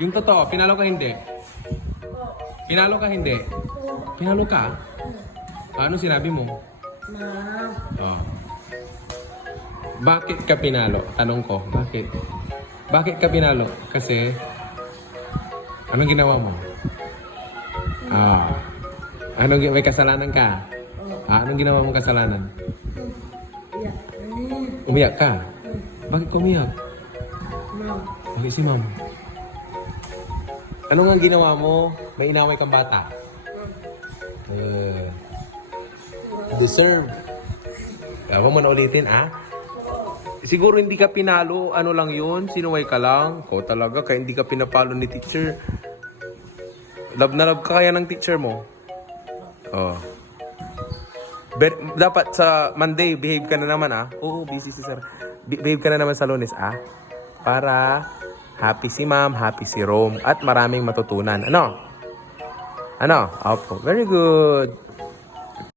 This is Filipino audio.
Yung totoo, pinalo ka hindi? Pinalo ka hindi? Pinalo ka? Ano sinabi mo? Oh. Bakit ka pinalo? Tanong ko, bakit? Bakit ka pinalo? Kasi, anong ginawa mo? May kasalanan ka? Anong ginawa mong kasalanan? Umiyak ka? Bakit ka umiyak? Bakit si ma'am? Ano nga ginawa mo? May inaway kang bata? Deserve. Kaya mo na ulitin, Siguro hindi ka pinalo, ano lang yun, sinuway ka lang. Ko talaga, kaya hindi ka pinapalo ni teacher. Love na love ka kaya ng teacher mo? Oh. Dapat sa Monday, behave ka na naman, Oo, busy si sir. Behave ka na naman sa Lunes, Para happy si ma'am, happy si Rome, at maraming matutunan. Ano? Opo, very good.